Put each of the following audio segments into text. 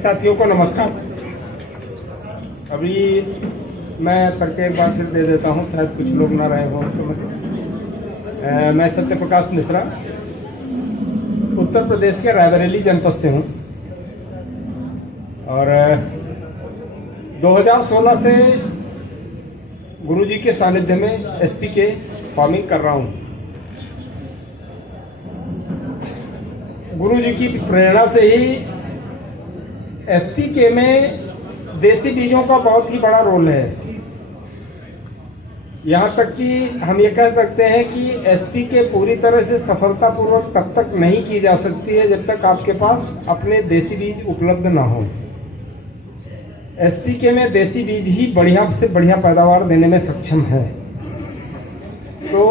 सभी साथियों को नमस्कार। अभी मैं परिचय एक बार फिर दे देता हूँ, शायद कुछ लोग ना रहे हों उस समय। मैं सत्य प्रकाश मिश्रा उत्तर प्रदेश के रायबरेली जनपद से हूँ और 2016 से गुरुजी के सानिध्य में एसपी के फार्मिंग कर रहा हूँ। गुरुजी की प्रेरणा से ही एसपीके में देसी बीजों का बहुत ही बड़ा रोल है। यहाँ तक कि हम ये कह सकते हैं कि एसपीके पूरी तरह से सफलतापूर्वक तब तक नहीं की जा सकती है जब तक आपके पास अपने देसी बीज उपलब्ध ना हो। एसपीके में देसी बीज ही बढ़िया से बढ़िया पैदावार देने में सक्षम है। तो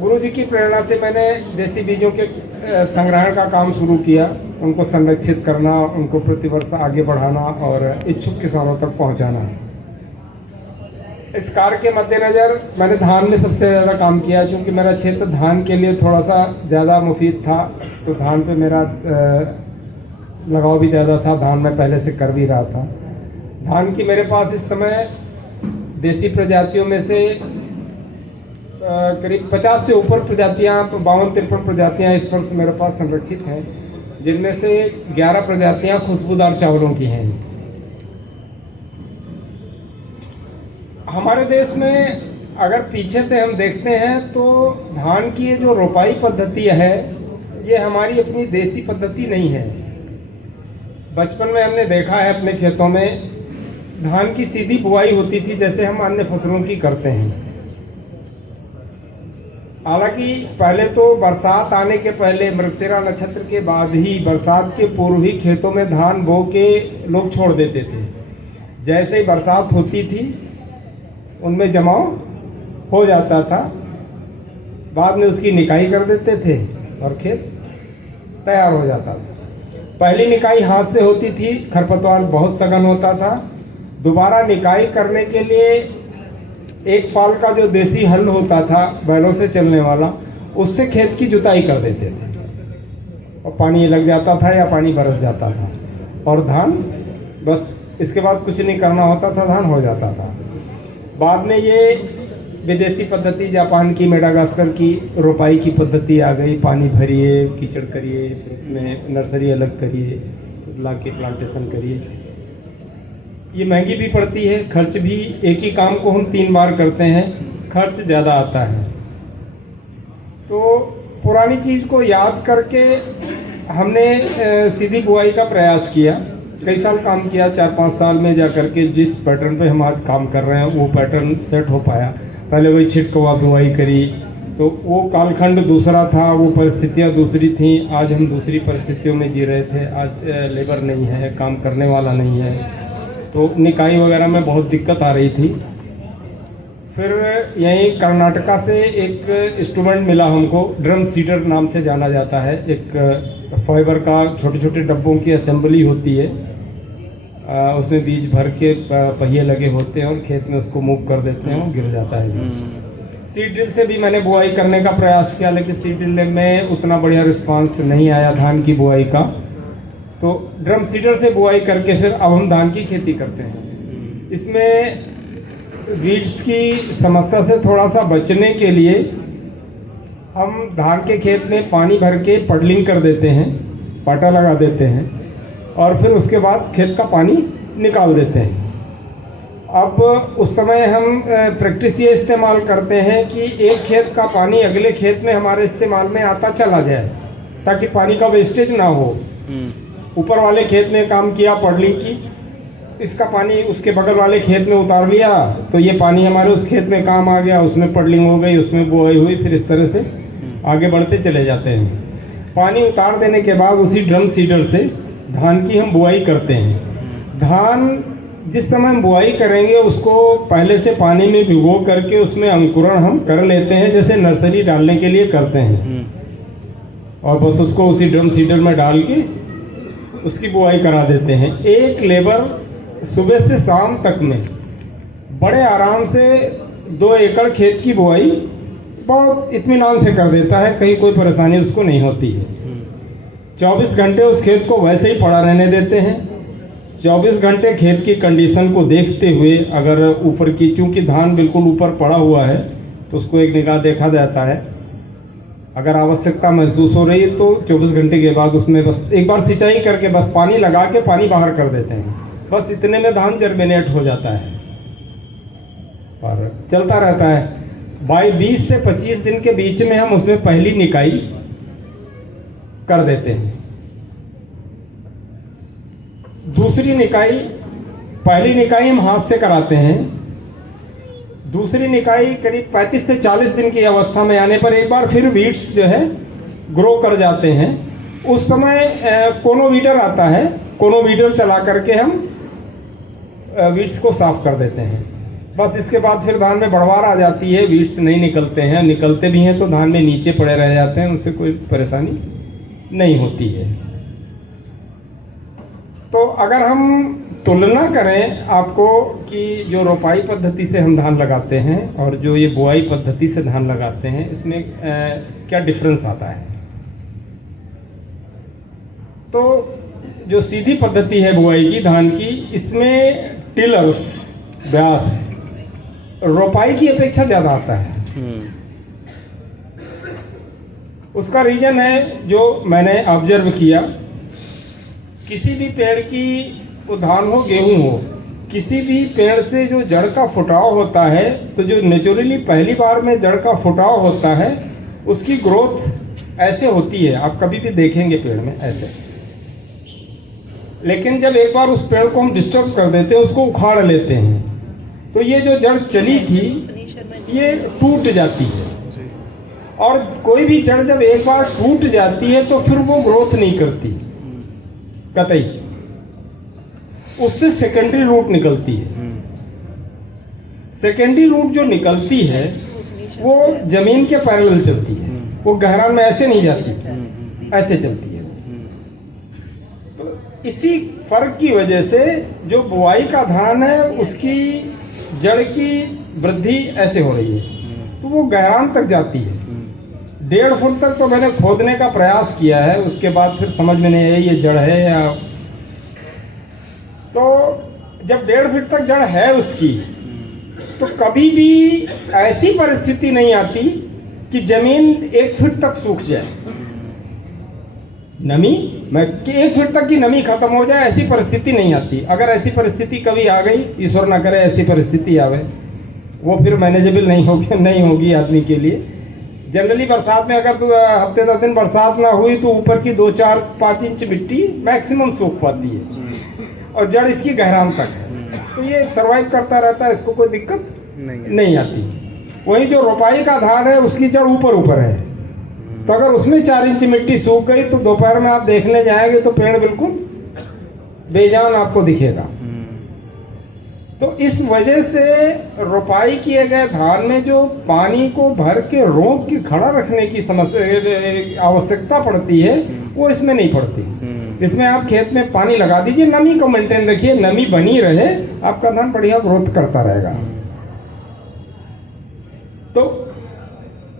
गुरुजी की प्रेरणा से मैंने देसी बीजों के संग्रहण का काम शुरू किया, उनको संरक्षित करना, उनको प्रतिवर्ष आगे बढ़ाना और इच्छुक किसानों तक पहुंचाना। इस कार्य के मद्देनज़र मैंने धान में सबसे ज़्यादा काम किया, क्योंकि मेरा क्षेत्र धान के लिए थोड़ा सा ज़्यादा मुफीद था। तो धान पे मेरा लगाव भी ज़्यादा था, धान मैं पहले से कर भी रहा था। धान की मेरे पास इस समय देसी प्रजातियों में से करीब 50 से ऊपर प्रजातियां, 52-53 प्रजातियां इस वर्ष मेरे पास संरक्षित हैं, जिनमें से 11 प्रजातियां खुशबूदार चावलों की हैं। हमारे देश में अगर पीछे से हम देखते हैं तो धान की ये जो रोपाई पद्धति है, ये हमारी अपनी देसी पद्धति नहीं है। बचपन में हमने देखा है अपने खेतों में धान की सीधी बुआई होती थी, जैसे हम अन्य फसलों की करते हैं। हालांकि पहले तो बरसात आने के पहले, मृगशिरा नक्षत्र के बाद ही, बरसात के पूर्व ही खेतों में धान बो के लोग छोड़ देते थे। जैसे ही बरसात होती थी उनमें जमाव हो जाता था, बाद में उसकी निकाई कर देते थे और खेत तैयार हो जाता था। पहली निकाई हाथ से होती थी, खरपतवार बहुत सघन होता था। दोबारा निकाई करने के लिए एक फाल का जो देसी हल होता था बैलों से चलने वाला, उससे खेत की जुताई कर देते थे और पानी लग जाता था या पानी बरस जाता था और धान, बस इसके बाद कुछ नहीं करना होता था, धान हो जाता था। बाद में ये विदेशी पद्धति, जापान की, मेडागास्कर की रोपाई की पद्धति आ गई। पानी भरिए, कीचड़ करिए, में नर्सरी अलग करिए, ला के प्लांटेशन करिए। ये महंगी भी पड़ती है, खर्च भी, एक ही काम को हम 3 बार करते हैं, खर्च ज़्यादा आता है। तो पुरानी चीज़ को याद करके हमने सीधी बुआई का प्रयास किया। कई साल काम किया, 4-5 साल में जा करके जिस पैटर्न पे हम आज काम कर रहे हैं वो पैटर्न सेट हो पाया। पहले वही छिटकवा बुआई करी तो वो कालखंड दूसरा था, वो परिस्थितियाँ दूसरी थी। आज हम दूसरी परिस्थितियों में जी रहे थे। आज लेबर नहीं है, काम करने वाला नहीं है, तो निकाई वगैरह में बहुत दिक्कत आ रही थी। फिर यहीं कर्नाटका से एक इंस्ट्रूमेंट मिला हमको, ड्रम सीडर नाम से जाना जाता है। एक फाइबर का छोटे छोटे डब्बों की असेंबली होती है, उसमें बीज भर के पहिए लगे होते हैं और खेत में उसको मूव कर देते हैं, वो गिर जाता है। सीड ड्रिल से भी मैंने बुआई करने का प्रयास किया, लेकिन सीड ड्रिल में उतना बढ़िया रिस्पांस नहीं आया धान की बुआई का। तो ड्रम सीडर से बुआई करके फिर अब हम धान की खेती करते हैं। इसमें वीड्स की समस्या से थोड़ा सा बचने के लिए हम धान के खेत में पानी भर के पडलिंग कर देते हैं, पाटा लगा देते हैं और फिर उसके बाद खेत का पानी निकाल देते हैं। अब उस समय हम प्रैक्टिस ये इस्तेमाल करते हैं कि एक खेत का पानी अगले खेत में हमारे इस्तेमाल में आता चला जाए, ताकि पानी का वेस्टेज ना हो। ऊपर वाले खेत में काम किया पडलिंग की, इसका पानी उसके बगल वाले खेत में उतार लिया तो ये पानी हमारे उस खेत में काम आ गया, उसमें पडलिंग हो गई, उसमें बुआई हुई। फिर इस तरह से आगे बढ़ते चले जाते हैं। पानी उतार देने के बाद उसी ड्रम सीडर से धान की हम बुआई करते हैं। धान जिस समय हम बुआई करेंगे उसको पहले से पानी में भिगो करके उसमें अंकुरण हम कर लेते हैं, जैसे नर्सरी डालने के लिए करते हैं, और बस उसको उसी ड्रम सीडर में डाल के उसकी बुआई करा देते हैं। एक लेबर सुबह से शाम तक में बड़े आराम से 2 एकड़ खेत की बुआई बहुत इत्मीनान से कर देता है, कहीं कोई परेशानी उसको नहीं होती है। 24 घंटे उस खेत को वैसे ही पड़ा रहने देते हैं। 24 घंटे खेत की कंडीशन को देखते हुए, अगर ऊपर की, क्योंकि धान बिल्कुल ऊपर पड़ा हुआ है तो उसको एक निगाह देखा जाता है। अगर आवश्यकता महसूस हो रही है तो 24 घंटे के बाद उसमें बस एक बार सिंचाई करके बस पानी लगा के पानी बाहर कर देते हैं। बस इतने में धान जर्मिनेट हो जाता है और चलता रहता है। 20 से 25 दिन के बीच में हम उसमें पहली निकाई कर देते हैं। दूसरी निकाई, पहली निकाई हम हाथ से कराते हैं। दूसरी निकाई करीब 35 से 40 दिन की अवस्था में आने पर एक बार फिर वीड्स जो है ग्रो कर जाते हैं। उस समय कोनोवीडर आता है, कोनोवीडर चला करके हम वीड्स को साफ कर देते हैं। बस इसके बाद फिर धान में बढ़वार आ जाती है, वीड्स नहीं निकलते हैं, निकलते भी हैं तो धान में नीचे पड़े रह जाते हैं, उससे कोई परेशानी नहीं होती है। तो अगर हम तुलना करें आपको कि जो रोपाई पद्धति से हम धान लगाते हैं और जो ये बुआई पद्धति से धान लगाते हैं, इसमें क्या डिफरेंस आता है, तो जो सीधी पद्धति है बुआई की धान की, इसमें टिलर्स व्यास रोपाई की अपेक्षा ज़्यादा आता है। उसका रीजन है जो मैंने ऑब्जर्व किया, किसी भी पेड़ की, वो धान हो गेहूं हो, किसी भी पेड़ से जो जड़ का फुटाव होता है, तो जो नेचुरली पहली बार में जड़ का फुटाव होता है उसकी ग्रोथ ऐसे होती है, आप कभी भी देखेंगे पेड़ में ऐसे। लेकिन जब एक बार उस पेड़ को हम डिस्टर्ब कर देते हैं, उसको उखाड़ लेते हैं, तो ये जो जड़ चली थी ये टूट जाती है। और कोई भी जड़ जब एक बार टूट जाती है तो फिर वो ग्रोथ नहीं करती कतई, उससे सेकेंडरी रूट निकलती है। सेकेंडरी रूट जो निकलती है वो जमीन के पैरेलल चलती है, वो गहराई में ऐसे नहीं जाती, ऐसे चलती है। तो इसी फर्क की वजह से जो बुआई का धान है उसकी जड़ की वृद्धि ऐसे हो रही है, तो वो गहराई तक जाती है। 1.5 फुट तक तो मैंने खोदने का प्रयास किया है, उसके बाद फिर समझ में नहीं आई ये जड़ है या, तो जब 1.5 फीट तक जड़ है उसकी, तो कभी भी ऐसी परिस्थिति नहीं आती कि जमीन 1 फीट तक सूख जाए, नमी मैं कि 1 फीट तक की नमी खत्म हो जाए, ऐसी परिस्थिति नहीं आती। अगर ऐसी परिस्थिति कभी आ गई, ईश्वर ना करे ऐसी परिस्थिति आवे, वो फिर मैनेजेबल नहीं होगी आदमी के लिए। जनरली बरसात में अगर हफ्ते 10 दिन बरसात ना हुई तो ऊपर की 2, 4, 5 इंच मिट्टी मैक्सिमम सूख पाती है और जड़ इसकी गहराई तक है, तो ये सरवाइव करता रहता है, इसको कोई दिक्कत नहीं आती। वही जो रोपाई का धान है उसकी जड़ ऊपर है, तो अगर उसमें 4 इंच मिट्टी सूख गई तो दोपहर में आप देखने जाएंगे तो पेड़ बिल्कुल बेजान आपको दिखेगा। तो इस वजह से रोपाई किए गए धान में जो पानी को भर के रोक के खड़ा रखने की समस्या आवश्यकता पड़ती है, वो इसमें नहीं पड़ती। इसमें आप खेत में पानी लगा दीजिए, नमी को मेंटेन रखिए, नमी बनी रहे, आपका धान बढ़िया ग्रोथ करता रहेगा। तो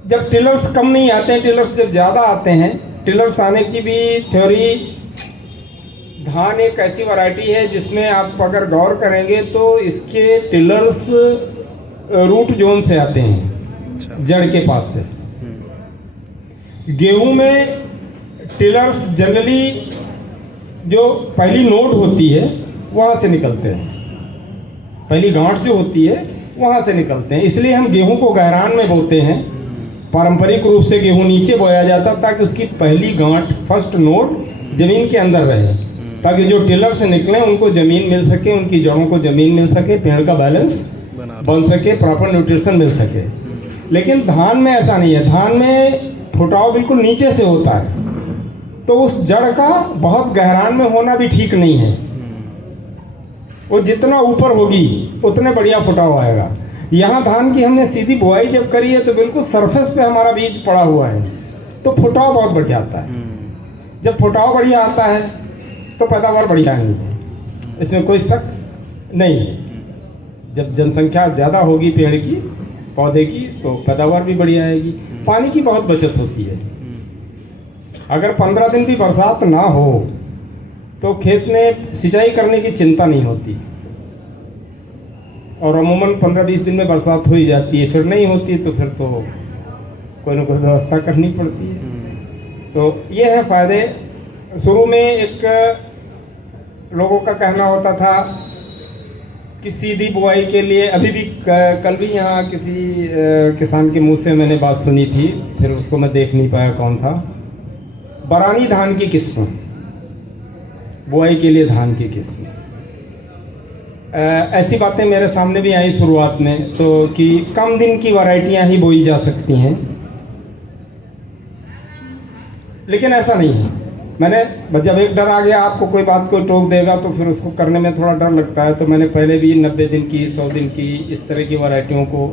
जब टिलर्स कम नहीं आते हैं, टिलर्स जब ज़्यादा आते हैं, टिलर्स आने की भी थ्योरी, धान एक ऐसी वैरायटी है जिसमें आप अगर गौर करेंगे तो इसके टिलर्स रूट जोन से आते हैं, जड़ के पास से। गेहूं में टिलर्स जनरली जो पहली नोड होती है वहाँ से निकलते हैं, पहली गांठ जो होती है वहाँ से निकलते हैं। इसलिए हम गेहूं को गहरान में बोते हैं। पारंपरिक रूप से गेहूं नीचे बोया जाता ताकि उसकी पहली गांठ, फर्स्ट नोड जमीन के अंदर रहे, ताकि जो टिलर से निकले उनको जमीन मिल सके, उनकी जड़ों को जमीन मिल सके, पेड़ का बैलेंस बन सके, प्रॉपर न्यूट्रिशन मिल सके। लेकिन धान में ऐसा नहीं है, धान में फुटाव बिल्कुल नीचे से होता है, तो उस जड़ का बहुत गहराई में होना भी ठीक नहीं है। वो जितना ऊपर होगी उतने बढ़िया फुटाव आएगा। यहाँ धान की हमने सीधी बुआई जब करी है तो बिल्कुल सरफेस पे हमारा बीज पड़ा हुआ है, तो फुटाव बहुत बढ़िया आता है। जब फुटाव बढ़िया आता है तो पैदावार बढ़िया आएगी, इसमें कोई शक नहीं है। जब जनसंख्या ज़्यादा होगी पेड़ की, पौधे की, तो पैदावार भी बढ़िया आएगी। पानी की बहुत बचत होती है। अगर 15 दिन भी बरसात ना हो तो खेत में सिंचाई करने की चिंता नहीं होती, और अमूमन 15-20 दिन में बरसात हो ही जाती है। फिर नहीं होती तो फिर तो कोई ना कोई व्यवस्था करनी पड़ती है। तो ये है फ़ायदे। शुरू में एक लोगों का कहना होता था कि सीधी बुआई के लिए, अभी भी कल भी यहाँ किसी किसान के मुंह से मैंने बात सुनी थी, फिर उसको मैं देख नहीं पाया कौन था, बरानी धान की किस्म, बुआई के लिए धान की किस्म, ऐसी बातें मेरे सामने भी आई शुरुआत में, तो कि कम दिन की वैरायटियां ही बोई जा सकती हैं, लेकिन ऐसा नहीं है। मैंने जब एक डर आ गया, आपको कोई बात को टोक देगा तो फिर उसको करने में थोड़ा डर लगता है, तो मैंने पहले भी 90 दिन की, 100 दिन की, इस तरह की वैरायटियों को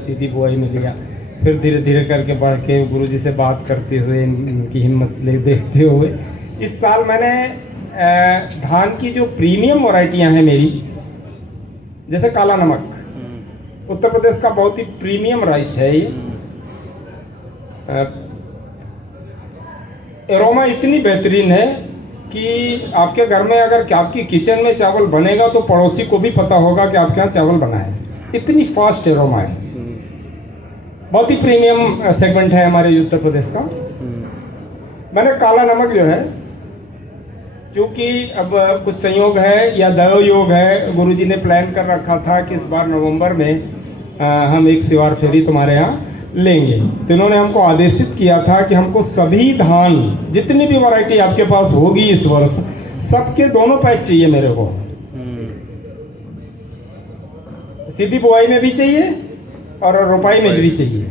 सीधी बुआई में लिया। फिर धीरे धीरे करके बढ़ के गुरुजी से बात करते हुए, इनकी हिम्मत ले देखते हुए, इस साल मैंने धान की जो प्रीमियम वैरायटियां हैं मेरी, जैसे काला नमक, उत्तर प्रदेश का बहुत ही प्रीमियम राइस है ये। एरोमा इतनी बेहतरीन है कि आपके घर में अगर आपकी किचन में चावल बनेगा तो पड़ोसी को भी पता होगा कि आपके यहाँ चावल बना है। इतनी फास्ट एरोमा है, बहुत ही प्रीमियम सेगमेंट है हमारे उत्तर प्रदेश का। मैंने काला नमक जो है, क्योंकि अब कुछ संयोग है या दैव योग है, गुरुजी ने प्लान कर रखा था कि इस बार नवंबर में हम एक सिवार फेरी तुम्हारे यहाँ लेंगे, तो इन्होंने हमको आदेशित किया था कि हमको सभी धान, जितनी भी वैरायटी आपके पास होगी इस वर्ष, सबके दोनों पैच चाहिए मेरे को। सीधी बुआई में भी चाहिए और रोपाई में भी चाहिए,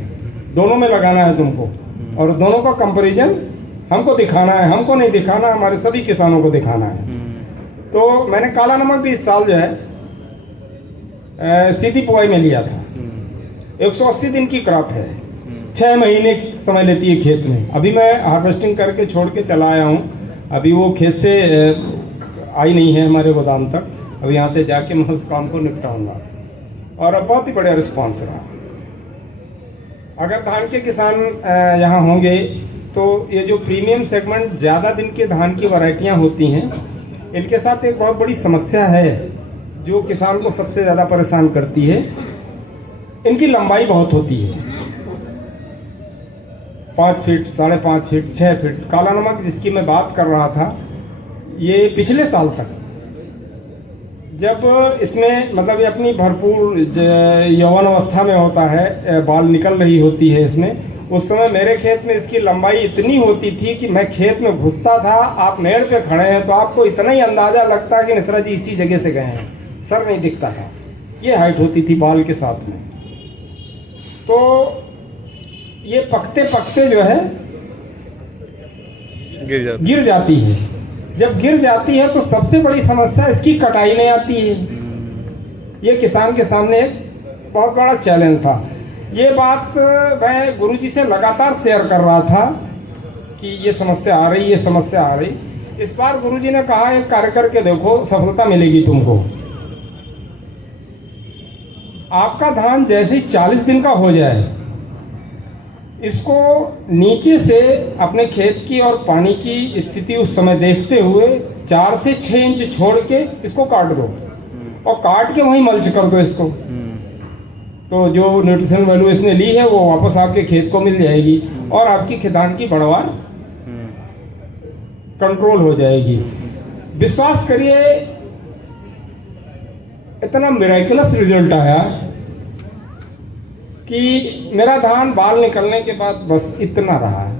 दोनों में लगाना है तुमको, और दोनों का कंपैरिजन हमको दिखाना है, हमको नहीं दिखाना, हमारे सभी किसानों को दिखाना है। तो मैंने काला नमक भी इस साल जो है सीधी बुआई में लिया था। 180 दिन की क्रॉप है, 6 महीने समय लेती है खेत में। अभी मैं हार्वेस्टिंग करके छोड़ के चला आया हूँ, अभी वो खेत से आई नहीं है हमारे गोदाम तक, अभी यहाँ से जाके मैं उस काम को निपटाऊंगा, और अब बहुत ही बढ़िया रिस्पॉन्स रहा। अगर धान के किसान यहाँ होंगे तो ये जो प्रीमियम सेगमेंट ज़्यादा दिन के धान की वैरायटियाँ होती हैं, इनके साथ एक बहुत बड़ी समस्या है जो किसान को सबसे ज़्यादा परेशान करती है। इनकी लंबाई बहुत होती है, 5 फीट, 5.5 फीट, 6 फीट। काला नमक जिसकी मैं बात कर रहा था, ये पिछले साल तक जब इसमें मतलब ये अपनी भरपूर यौवन अवस्था में होता है, बाल निकल रही होती है इसमें, उस समय मेरे खेत में इसकी लंबाई इतनी होती थी कि मैं खेत में घुसता था, आप मेड़ पे खड़े हैं तो आपको इतना ही अंदाजा लगता है कि मिश्रा जी इसी जगह से गए हैं, सर नहीं दिखता था। ये हाइट होती थी बाल के साथ में। तो ये पकते पकते जो है गिर जाती है। जब गिर जाती है तो सबसे बड़ी समस्या इसकी कटाई नहीं आती है। ये किसान के सामने एक बहुत बड़ा चैलेंज था। ये बात मैं गुरुजी से लगातार शेयर कर रहा था कि ये समस्या आ रही, ये समस्या आ रही। इस बार गुरुजी ने कहा एक कार्य करके देखो, सफलता मिलेगी तुमको। आपका धान जैसे ही 40 दिन का हो जाए, इसको नीचे से अपने खेत की और पानी की स्थिति उस समय देखते हुए 4 से 6 इंच छोड़ के इसको काट दो, और काट के वहीं मल्च कर दो इसको। तो जो न्यूट्रिशन वैल्यू इसने ली है वो वापस आपके खेत को मिल जाएगी, और आपकी धान की पैदावार कंट्रोल हो जाएगी। विश्वास करिए, इतना मिरेकलस रिजल्ट आया कि मेरा धान बाल निकलने के बाद बस इतना रहा है।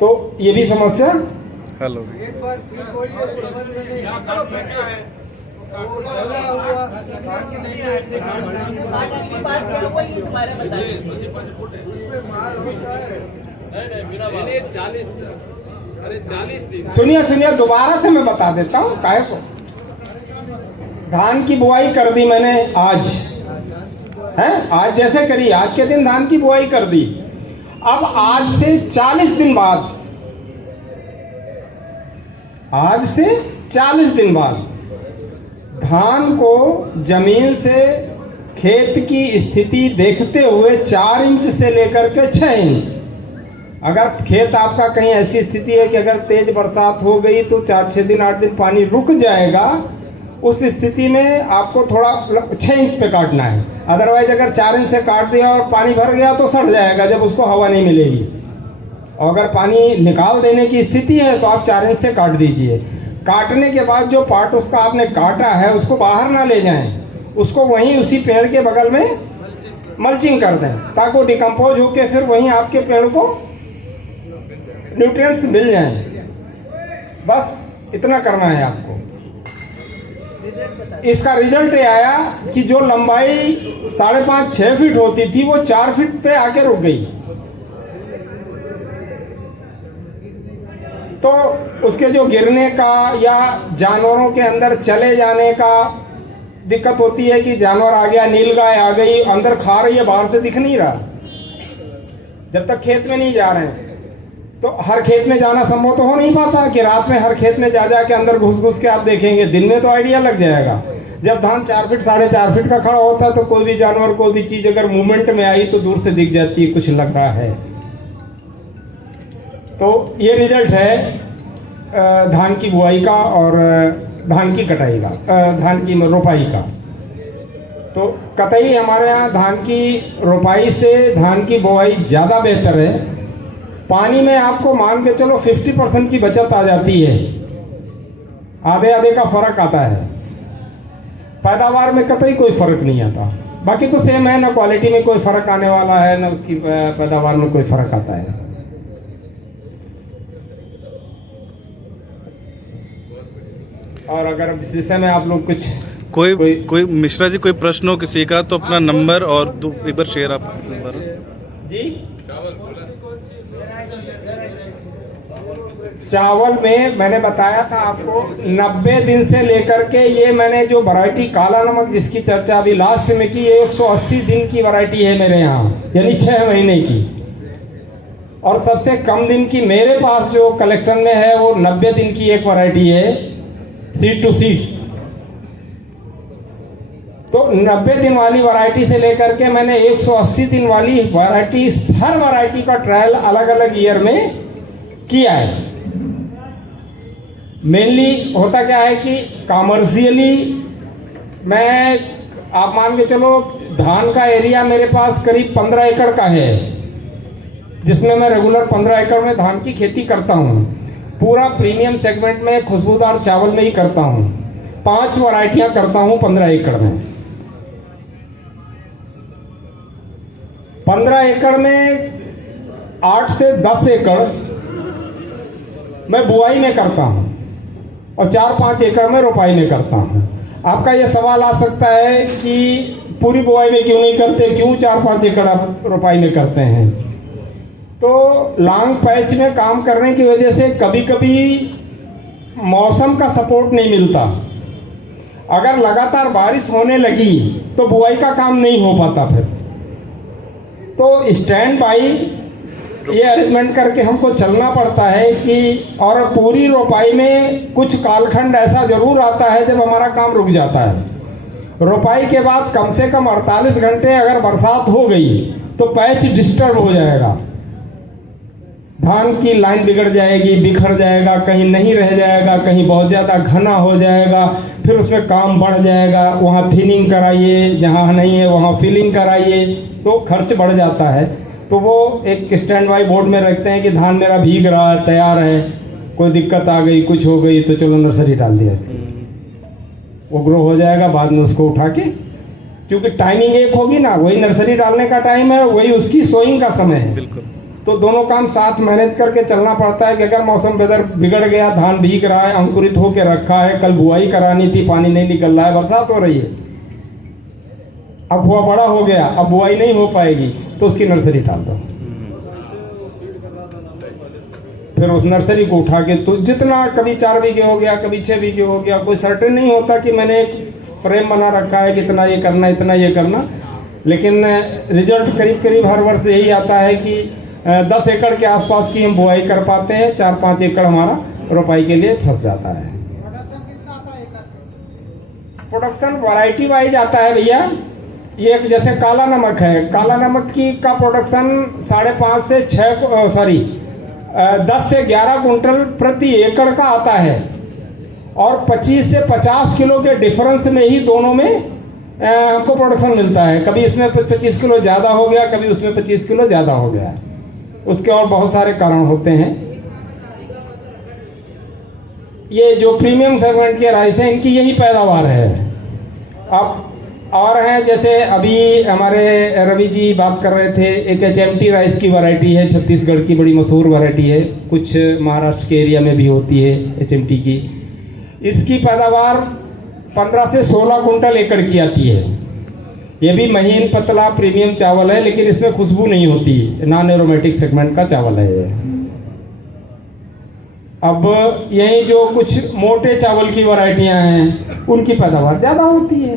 तो ये भी समस्या हेलो एक बार फिर बोलिए, समझ में नहीं है। वो डला हुआ की बात क्या हुआ ये तुम्हारा बता दीजिए। उसमें माल होता है। 40 दिन। सुनिए दोबारा से मैं बता देता हूँ काहे को। धान की बुआई कर दी मैंने आज, है आज जैसे करी, आज के दिन धान की बुआई कर दी। अब आज से 40 दिन बाद, आज से 40 दिन बाद धान को जमीन से खेत की स्थिति देखते हुए 4 इंच से लेकर के 6 इंच, अगर खेत आपका कहीं ऐसी स्थिति है कि अगर तेज बरसात हो गई तो 4-6 दिन 8 दिन पानी रुक जाएगा, उस स्थिति में आपको थोड़ा 6 इंच पे काटना है। अदरवाइज अगर 4 इंच से काट दिया और पानी भर गया तो सड़ जाएगा जब उसको हवा नहीं मिलेगी। और अगर पानी निकाल देने की स्थिति है तो आप 4 इंच से काट दीजिए। काटने के बाद जो पार्ट उसका आपने काटा है उसको बाहर ना ले जाएं, उसको वहीं उसी पेड़ के बगल में मल्चिंग कर दें ताकि वो डिकम्पोज होकर फिर वहीं आपके पेड़ को न्यूट्रिएंट्स मिल जाएं। बस इतना करना है आपको। इसका रिजल्ट ये आया कि जो लंबाई 5.5-6 फीट होती थी वो 4 फीट पे आके रुक गई। तो उसके जो गिरने का या जानवरों के अंदर चले जाने का दिक्कत होती है कि जानवर आ गया, नीलगाय आ गई, अंदर खा रही है, बाहर से दिख नहीं रहा जब तक खेत में नहीं जा रहे हैं। तो हर खेत में जाना संभव तो हो नहीं पाता कि रात में हर खेत में जा के अंदर घुस के आप देखेंगे। दिन में तो आइडिया लग जाएगा। जब धान 4 फीट 4.5 फीट का खड़ा होता है तो कोई भी जानवर, कोई भी चीज अगर मूवमेंट में आई तो दूर से दिख जाती है कुछ लग रहा है। तो ये रिजल्ट है धान की बुआई का और धान की कटाई का, धान की रोपाई का। तो कतई हमारे यहाँ धान की रोपाई से धान की बुआई ज़्यादा बेहतर है। पानी में आपको मान के चलो 50% की बचत आ जाती है, आधे का फर्क आता है। पैदावार में कतई कोई फर्क नहीं आता, बाकी तो सेम है, ना क्वालिटी में कोई फर्क आने वाला है ना उसकी पैदावार में कोई फर्क आता है। और अगर इस विषय में आप लोग कुछ कोई मिश्रा जी कोई प्रश्न हो किसी का तो अपना नंबर और एक बार शेयर आप नंबर जी। चावल में मैंने बताया था आपको 90 दिन से लेकर के ये मैंने जो वैरायटी काला नमक जिसकी चर्चा अभी लास्ट में की, ये 180 दिन की वैरायटी है मेरे यहाँ, यानी 6 महीने की। और सबसे कम दिन की मेरे पास जो कलेक्शन में है वो 90 दिन की एक वैरायटी है, सीड टू सीड। तो 90 दिन वाली वैरायटी से लेकर के मैंने 180 दिन वाली वैरायटी, हर वैरायटी का ट्रायल अलग अलग ईयर में किया है। मेनली होता क्या है कि कॉमर्शियली मैं, आप मान के चलो धान का एरिया मेरे पास करीब 15 एकड़ का है, जिसमें मैं रेगुलर 15 एकड़ में धान की खेती करता हूँ। पूरा प्रीमियम सेगमेंट में खुशबूदार चावल में ही करता हूँ। 5 वैरायटियाँ करता हूँ 15 एकड़ में। 15 एकड़ में 8 से 10 एकड़ मैं बुआई में करता हूँ और 4-5 एकड़ में रोपाई में करता हूँ। आपका ये सवाल आ सकता है कि पूरी बुआई में क्यों नहीं करते, क्यों 4-5 एकड़ आप रोपाई में करते हैं? तो लॉन्ग पैच में काम करने की वजह से कभी कभी मौसम का सपोर्ट नहीं मिलता। अगर लगातार बारिश होने लगी तो बुआई का काम नहीं हो पाता फिर। तो स्टैंड बाई ये अरेंजमेंट करके हमको चलना पड़ता है कि, और पूरी रोपाई में कुछ कालखंड ऐसा जरूर आता है जब हमारा काम रुक जाता है। रोपाई के बाद कम से कम 48 घंटे अगर बरसात हो गई तो पैच डिस्टर्ब हो जाएगा, धान की लाइन बिगड़ जाएगी, बिखर जाएगा, कहीं नहीं रह जाएगा, कहीं बहुत ज़्यादा घना हो जाएगा, फिर उसमें काम बढ़ जाएगा। वहाँ थिनिंग कराइए, जहाँ नहीं है वहाँ फिलिंग कराइए, तो खर्च बढ़ जाता है। तो वो एक स्टैंड बाई बोर्ड में रखते हैं कि धान मेरा भीग रहा है, तैयार है, कोई दिक्कत आ गई, कुछ हो गई तो चलो नर्सरी डाल दिया, वो ग्रो हो जाएगा, बाद में उसको उठा के, क्योंकि टाइमिंग एक होगी ना, वही नर्सरी डालने का टाइम है, वही उसकी सोइंग का समय है। बिल्कुल। तो दोनों काम साथ मैनेज करके चलना पड़ता है कि अगर मौसम वेदर बिगड़ गया, धान भीग रहा है, अंकुरित होकर रखा है, कल बुआई करानी थी, पानी नहीं निकल रहा है, बरसात हो रही है, अब हुआ बड़ा हो गया, अब बुआई नहीं हो पाएगी, तो उसकी नर्सरी डाल दो। फिर उस नर्सरी को उठा के, तो जितना कभी 4 बीघे हो गया, कभी 6 बीघे हो गया, कोई सर्टेन नहीं होता कि मैंने एक फ्रेम बना रखा है कि इतना ये करना, इतना ये करना। लेकिन रिजल्ट करीब करीब हर वर्ष यही आता है कि 10 एकड़ के आसपास की हम बुआई कर पाते हैं, 4-5 एकड़ हमारा रोपाई के लिए फंस जाता है। प्रोडक्शन कितना आता है एकड़? प्रोडक्शन वैरायटी वाइज आता है भैया। ये जैसे काला नमक है, काला नमक की का प्रोडक्शन 5.5 से 10 से 11 कुंटल प्रति एकड़ का आता है, और 25 से 50 किलो के डिफरेंस में ही दोनों में हमको प्रोडक्शन मिलता है। कभी इसमें 25 किलो ज़्यादा हो गया, कभी उसमें 25 किलो ज़्यादा हो गया। उसके और बहुत सारे कारण होते हैं। ये जो प्रीमियम सेगमेंट के राइस हैं, इनकी यही पैदावार है। अब और हैं, जैसे अभी हमारे रवि जी बात कर रहे थे, एक HMT राइस की वैरायटी है, छत्तीसगढ़ की बड़ी मशहूर वैरायटी है, कुछ महाराष्ट्र के एरिया में भी होती है HMT की। इसकी पैदावार 15 से 16 कुंटल एकड़ की आती है। ये भी महीन पतला प्रीमियम चावल है, लेकिन इसमें खुशबू नहीं होती, नॉन एरोमेटिक सेगमेंट का चावल है ये। अब यही जो कुछ मोटे चावल की वैरायटियां हैं, उनकी पैदावार ज़्यादा होती है,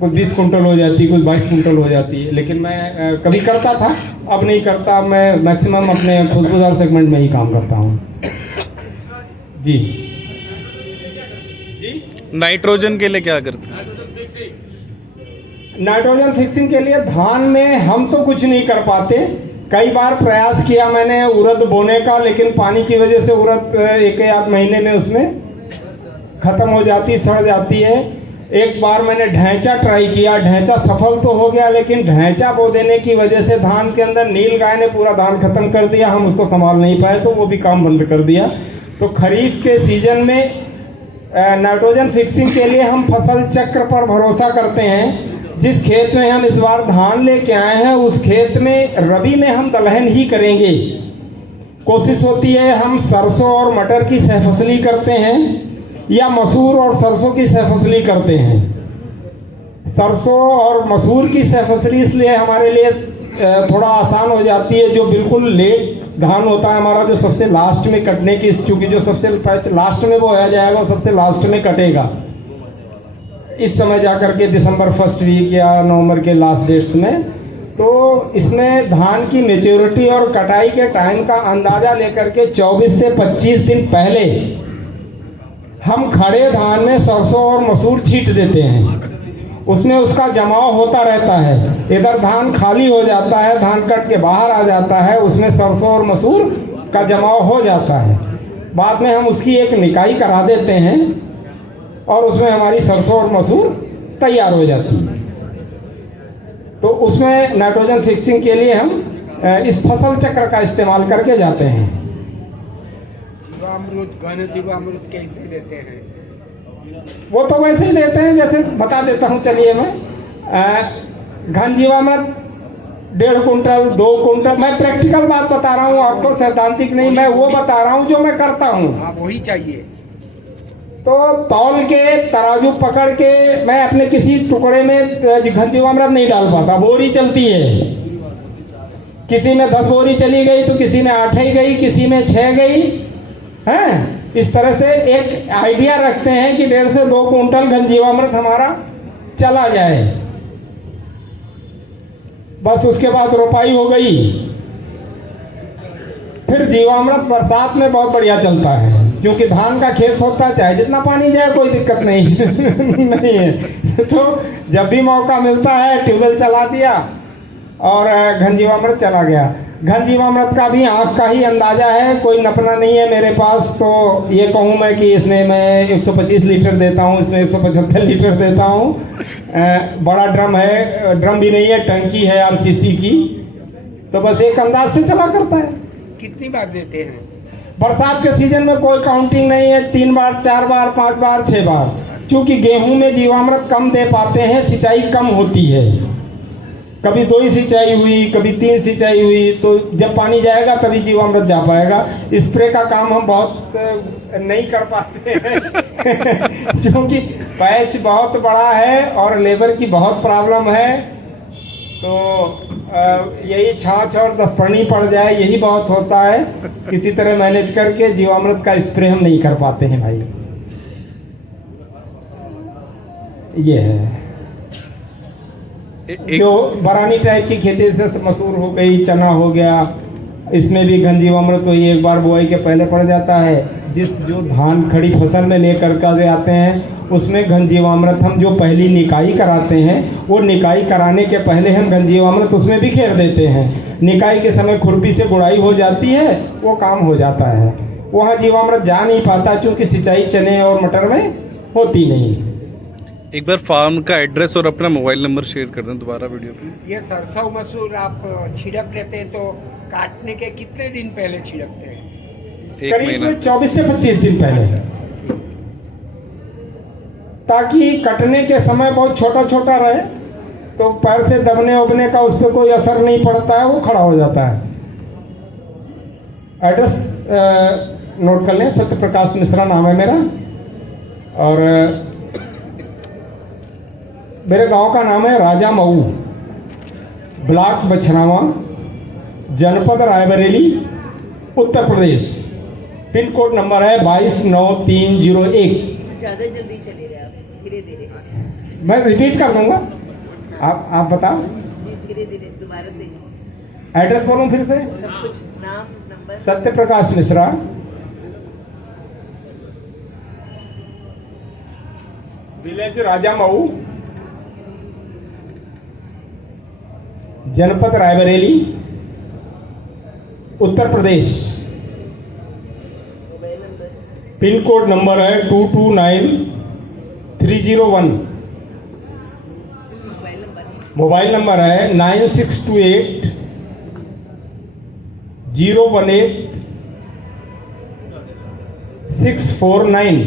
कुछ 20 कुंटल हो जाती है, कुछ 22 कुंटल हो जाती है। लेकिन मैं कभी करता था, अब नहीं करता। मैं मैक्सिमम अपने खुशबूदार सेगमेंट में ही काम करता हूँ। जी नाइट्रोजन के लिए क्या करते हैं? नाइट्रोजन फिक्सिंग के लिए धान में हम तो कुछ नहीं कर पाते। कई बार प्रयास किया मैंने उड़द बोने का, लेकिन पानी की वजह से उड़द 1 महीने में उसमें ख़त्म हो जाती, सड़ जाती है। एक बार मैंने ढैंचा ट्राई किया, ढैंचा सफल तो हो गया, लेकिन ढैंचा बो देने की वजह से धान के अंदर नील गाय ने पूरा धान खत्म कर दिया, हम उसको संभाल नहीं पाए, तो वो भी काम बंद कर दिया। तो खरीफ के सीजन में नाइट्रोजन फिक्सिंग के लिए हम फसल चक्र पर भरोसा करते हैं। जिस खेत में हम इस बार धान लेके आए हैं, उस खेत में रबी में हम दलहन ही करेंगे। कोशिश होती है हम सरसों और मटर की सहफसली करते हैं, या मसूर और सरसों की सहफसली करते हैं। सरसों और मसूर की सहफसली इसलिए हमारे लिए थोड़ा आसान हो जाती है। जो बिल्कुल लेट धान होता है हमारा, जो सबसे लास्ट में कटने की, चूँकि जो सबसे लास्ट में बोया जाएगा, सबसे लास्ट में कटेगा। इस समय जाकर के दिसंबर फर्स्ट वीक या नवंबर के लास्ट डेट्स में, तो इसमें धान की मेच्योरिटी और कटाई के टाइम का अंदाज़ा लेकर के 24 से 25 दिन पहले हम खड़े धान में सरसों और मसूर छींट देते हैं। उसमें उसका जमाव होता रहता है, इधर धान खाली हो जाता है, धान कट के बाहर आ जाता है, उसमें सरसों और मसूर का जमाव हो जाता है। बाद में हम उसकी एक निकाई करा देते हैं, और उसमें हमारी सरसों और मसूर तैयार हो जाती है। तो उसमें नाइट्रोजन फिक्सिंग के लिए हम इस फसल चक्र का इस्तेमाल करके जाते हैं। जीवामृत, घन जीवामृत कैसे देते हैं? वो तो वैसे ही देते हैं, जैसे बता देता हूँ। चलिए मैं घन जीवामृत 1.5 कुंटल 2 कुंटल, मैं प्रैक्टिकल बात बता रहा हूँ आपको, सैद्धांतिक नहीं। मैं वो बता रहा हूँ जो मैं करता हूँ। हाँ, वही चाहिए। तो तौल के तराजू पकड़ के मैं अपने किसी टुकड़े में घन जीवामृत नहीं डाल पाता। बोरी चलती है, किसी में 10 बोरी चली गई, तो किसी में 8 ही गई, किसी में 6 गई है। इस तरह से एक आइडिया रखते हैं कि 1.5 से 2 कुंटल घन जीवामृत हमारा चला जाए। बस उसके बाद रोपाई हो गई। फिर जीवामृत बरसात में बहुत बढ़िया चलता है, क्योंकि धान का खेत होता है, चाहे जितना पानी जाए कोई दिक्कत नहीं नहीं है। तो जब भी मौका मिलता है ट्यूबवेल चला दिया और घन जीवामृत चला गया। घन जीवामृत का भी आँख का ही अंदाज़ा है, कोई नपना नहीं है मेरे पास। तो ये कहूँ मैं कि इसमें मैं 125 लीटर देता हूँ, इसमें 175 लीटर देता हूँ। बड़ा ड्रम है, ड्रम भी नहीं है, टंकी है RCC की। तो बस एक अंदाज से चला करता है। कितनी बार देते हैं? बरसात के सीजन में कोई काउंटिंग नहीं है, 3 बार 4 बार 5 बार 6 बार, क्योंकि गेहूं में जीवामृत कम दे पाते हैं, सिंचाई कम होती है। कभी 2 ही सिंचाई हुई, कभी 3 सिंचाई हुई, तो जब पानी जाएगा तभी जीवामृत जा पाएगा। स्प्रे का काम हम बहुत नहीं कर पाते हैं क्योंकि पैच बहुत बड़ा है और लेबर की बहुत प्रॉब्लम है। तो यही छाछ और दफनी पड़ जाए, यही बहुत होता है। किसी तरह मैनेज करके जीवामृत का स्प्रे हम नहीं कर पाते हैं भाई। ये है जो बरानी टाइप की खेती से मसूर हो गई, चना हो गया, इसमें भी घन जीवामृत वही एक बार बुआई के पहले पड़ जाता है। जो धान खड़ी फसल में लेकर के आते हैं उसमें घन जीवामृत हम जो पहली निकाई कराते हैं, वो निकाई कराने के पहले हम घन जीवामृत उसमें भी खेर देते हैं। निकाई के समय खुरपी से गुड़ाई हो जाती है, वो काम हो जाता है। वहाँ जीवामृत जा नहीं पाता क्योंकि सिंचाई चने और मटर में होती नहीं। एक बार फार्म का एड्रेस और अपना मोबाइल नंबर शेयर कर दें दोबारा वीडियो पे। ये सरसों मसूर आप छिड़क लेते हैं तो काटने के कितने दिन पहले छिड़कते हैं? एक महीना। करीब 24 से 25 दिन पहले, ताकि कटने के समय बहुत छोटा छोटा रहे तो पैर से दबने उबने का उस पर कोई असर नहीं पड़ता है, वो खड़ा हो जाता है। एड्रेस नोट कर लें, सत्य प्रकाश मिश्रा नाम है मेरा, और मेरे गांव का नाम है राजा मऊ, ब्लॉक बछरावा, जनपद रायबरेली, उत्तर प्रदेश। पिन कोड नंबर है 229301। ज्यादा जल्दी चले रहे आप, धीरे धीरे मैं रिपीट कर दूंगा, आप बताओ। जी, धीरे धीरे दोबारा से एड्रेस बोलूं फिर से? सब कुछ नाम नंबर। सत्य प्रकाश मिश्रा, विलेज राजा मऊ, जनपद Raebareli, Uttar Pradesh. Mobile number. Pin code number है 229301। Mobile number. मोबाइल नंबर है 9628 018 649।